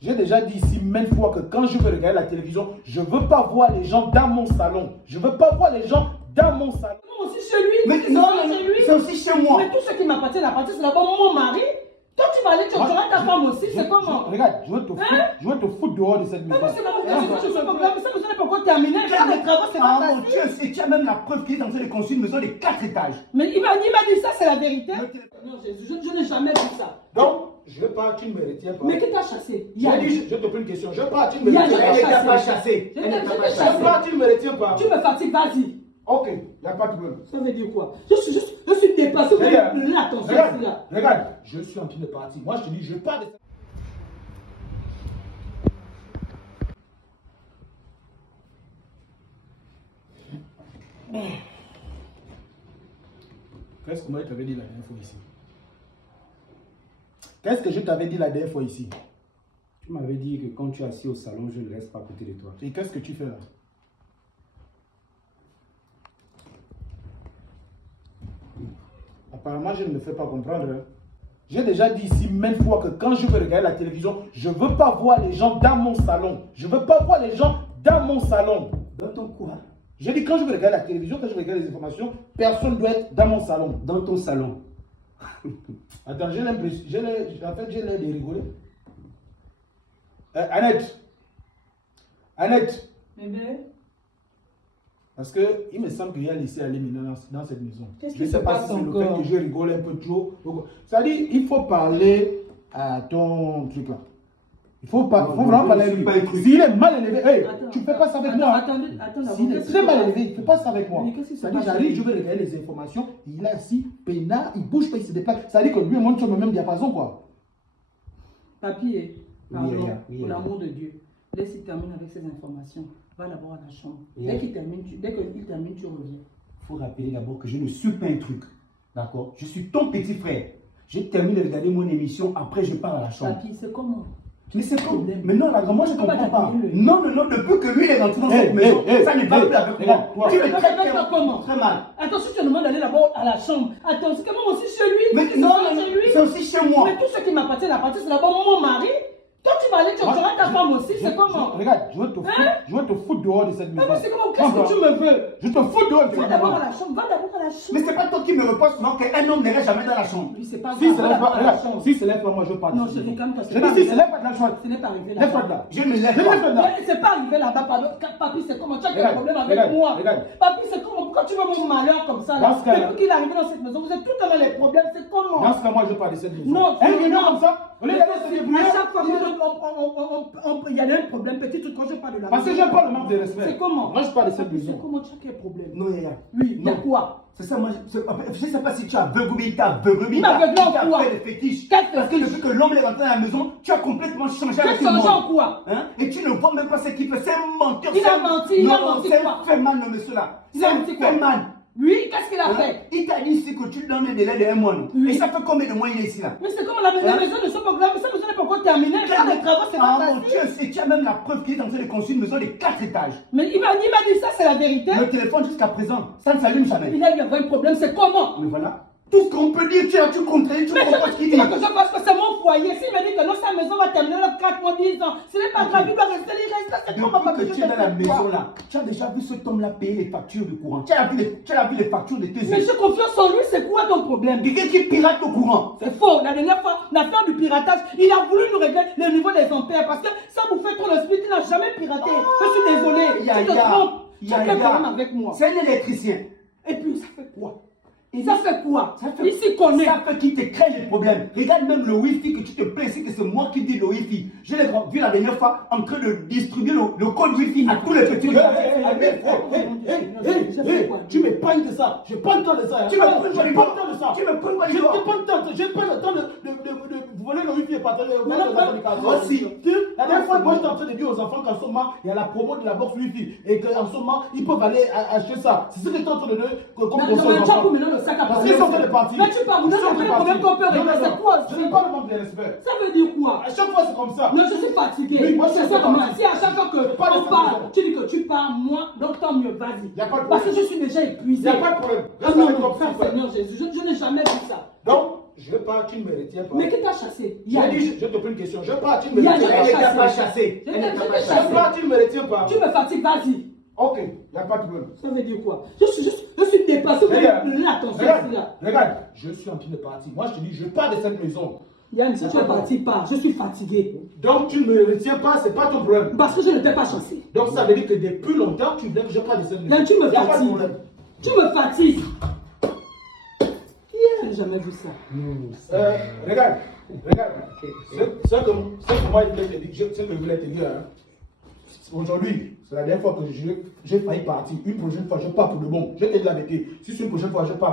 J'ai déjà dit ici maintes fois que quand je veux regarder la télévision, je ne veux pas voir les gens dans mon salon. Je ne veux pas voir les gens dans mon salon. Moi aussi chez lui. Mais non, c'est aussi chez moi. Mais tout ce qui m'appartient, c'est d'abord mon mari. Toi, tu vas aller, tu auras ta femme aussi, c'est comment? Regarde, je veux te foutre dehors de cette maison. Mais c'est pas mon problème, ça ne pas encore terminé. Faire les travaux, c'est pas mon Dieu, et tu as même la preuve qu'il est en train de construire une maison de 4 étages. Mais il m'a dit ça, c'est la vérité. Non, Jésus, je n'ai jamais dit ça. Donc, je veux pas, tu ne me retiens pas. Mais qui t'a chassé? Je te pose une question. Je veux pas, tu ne me retiens pas. Elle ne t'a pas chassé. Je veux pas, tu ne me retiens pas. Tu me fatigues, vas-y. Ok, il n'y a pas de problème. Ça veut dire quoi? Je suis dépassé. Regarde, je suis en train de partir. Moi, je te dis, je pars de ça. Qu'est-ce que moi je t'avais dit la dernière fois ici? Qu'est-ce que je t'avais dit la dernière fois ici? Tu m'avais dit que quand tu es assis au salon, je ne reste pas à côté de toi. Et qu'est-ce que tu fais là? Apparemment, je ne me fais pas comprendre. Hein. J'ai déjà dit ici maintes fois que quand je veux regarder la télévision, je ne veux pas voir les gens dans mon salon. Je ne veux pas voir les gens dans mon salon. Dans ton quoi? J'ai dit quand je veux regarder la télévision, quand je veux regarder les informations, personne ne doit être dans mon salon. Dans ton salon. Attends, j'ai l'impression, en fait, j'ai l'air de rigoler. Annette. Bébé. Parce qu'il me semble qu'il y a laissé aller maintenant dans cette maison. Je ne sais pas si c'est le fait que je rigole un peu trop. C'est-à-dire, il faut parler à ton truc là. Il faut vraiment parler à lui. S'il est mal élevé, hey, tu ne fais pas ça avec moi. S'il est très mal élevé, il ne fait pas ça avec moi. C'est-à-dire, j'arrive, je vais regarder les informations, il est assis, peinard, il ne bouge pas, il se déplace. C'est-à-dire que lui et moi, nous sommes au même diapason, quoi. Papier, pardon, pour l'amour de Dieu. Laisse-il terminer avec ces informations. Va d'abord à la chambre. Dès qu'il termine, tu reviens. Il faut rappeler d'abord que je ne suis pas un truc. D'accord? Je suis ton petit frère. Je termine de regarder mon émission, après je pars à la chambre. Papier, c'est comment? Mais c'est problème. Mais non, là, moi je ne comprends pas. Non, depuis que lui est rentré dans cette maison, ça n'est pas plus avec moi. Tu me traites comment? Très mal. Attends, si tu demandes d'aller d'abord à la chambre, attends, c'est quand même aussi chez lui. Mais non, c'est aussi chez moi. Mais tout ce qui m'appartient, c'est d'abord mon mari. Toi, tu vas aller, tu auras ta femme aussi, c'est comment? Regarde, je veux te foutre dehors de cette maison. Mais c'est comment? Qu'est-ce que tu me veux? Je te fous dehors de cette maison. Va d'abord à la chambre, Mais c'est pas toi qui me reproche souvent qu'un homme n'irait jamais dans la chambre. Oui, c'est pas si c'est lève pas, moi je pars. Non, je dis comme ça. Je dis si c'est lève pas de la chambre. Ce n'est pas arrivé là. Lève-toi de là. Je me lève pas. C'est pas arrivé là-bas, pardon. Papi, c'est comment? Tu as quel problème avec moi? Papi, c'est comment? Pourquoi tu veux mon malheur comme ça là? Depuis qu'il est arrivé dans cette maison, vous êtes tout le temps les problèmes, c'est comment? Dans ce cas, moi je pars de cette maison. Non, non, comme ça. À chaque fois il y a un problème, petit truc quand je parle de la parce que j'aime pas le manque de respect. C'est comment? Moi je parle de cette maison. C'est comment? Tu as quel problème? Non, Yaya. Oui, il y a quoi? C'est ça, moi, je ne sais pas si tu as aveuglé, tu as aveuglé, tu as fait des fétiches. Parce que depuis que l'homme est rentré dans la maison, tu as complètement changé avec moi. Tu as changé en quoi? Et tu ne vois même pas ce qu'il fait, c'est un menteur. Il a menti, il a menti quoi? C'est un fait man, le monsieur là. Il a menti quoi? Oui, qu'est-ce qu'il a fait? Il t'a dit ici que tu donnes un délai de 1 mois. Et ça fait combien de mois il est ici là? Mais c'est comme la maison ne sont pas grave, cette maison n'est pas encore terminée. Faire les travaux, c'est pas facile. Mon Dieu, tu as même la preuve qu'il est en train de construire une maison de 4 étages. Mais il m'a dit ça, c'est la vérité. Le téléphone jusqu'à présent, ça ne s'allume jamais. Il a eu un problème, c'est comment? Mais voilà. Tout ce qu'on peut dire, tu contredis, tu comprends ce qu'il dit. Mais je pense que c'est mon foyer. S'il me dit que non, sa maison va terminer dans 4 mois, 10 ans, ce n'est pas grave, il doit rester, il reste là, c'est comment? Depuis que tu es dans la maison là, tu as déjà vu cet homme là payer les factures de courant. Tu as vu les factures de tes yeux. Mais j'ai confiance en lui, c'est quoi ton problème? Quelqu'un qui pirate au courant. C'est faux. La dernière fois, l'affaire du piratage, il a voulu nous régler le niveau des ampères parce que ça vous fait trop le split, il n'a jamais piraté. Je suis désolé, tu te trompes. Tu as quel problème avec moi? C'est un électricien. Et puis ça fait quoi? Et ça fait quoi? Il s'y connaît. Ça fait qu'il te crée des problèmes. Regarde même le wifi que tu te plains, c'est que c'est moi qui dis le wifi. Je l'ai vu la dernière fois en train de distribuer le code wifi à tous les petits. Tu me parles de ça. Je parle pas de ça. Tu me parles de ça. Tu me parles de ça. Je n'ai pas le temps de voler le wifi et partager. Aussi. La dernière fois, moi j'étais en train de dire aux enfants qu'en ce moment, il y a la promo de la box wifi et qu'en ce moment, ils peuvent aller acheter ça. C'est ce que tu es en train de dire comme conseil aux enfants. Parce qu'ils sont en train de partir. Mais tu parles, c'est le problème qu'on peut régler. C'est quoi? Je n'ai pas le manque de respect. Ça veut dire quoi? À chaque fois, c'est comme ça. Non, je suis fatigué. Oui, moi, c'est ça comment? Si à chaque fois qu'on parle, tu dis que tu parles, moi, donc tant mieux, vas-y. Parce que je suis déjà épuisé. Il n'y a pas de problème. Ah non, Seigneur Jésus, je n'ai jamais vu ça. Donc, je pars, tu ne me retiens pas. Mais qui t'a chassé? J'ai dit, je te pose une question. Je pars, tu ne me Yann, retiens pas. Elle ne t'a pas chassé. Je Elle ne t'a pas t'ai Je chassé. pars, tu ne me retiens pas. Tu me fatigues, vas-y. Ok, il n'y a pas de problème. Ça veut dire quoi? Je suis dépassé. Vous Regarde, avez l'attention regarde, ici, là. regarde, je suis en train de partir. Moi, je te dis, je pars de cette maison. Yann, si tu es parti, pars. Je suis fatigué. Donc, tu ne me retiens pas, c'est pas ton problème. Parce que je ne t'ai pas chassé. Donc, ça veut dire que depuis longtemps, tu voulais que je parte de cette maison. Yann, tu me Il y a pas de fatigues. problème. Tu me fatigues. Je n'ai jamais vu ça. Regarde, ce que moi, je voulais te dire, ce que je voulais te dire, hein, aujourd'hui, c'est la dernière fois que j'ai failli partir. Une prochaine fois, je pars pour le bon. Je te dis la vérité. Si c'est une prochaine fois, je pars.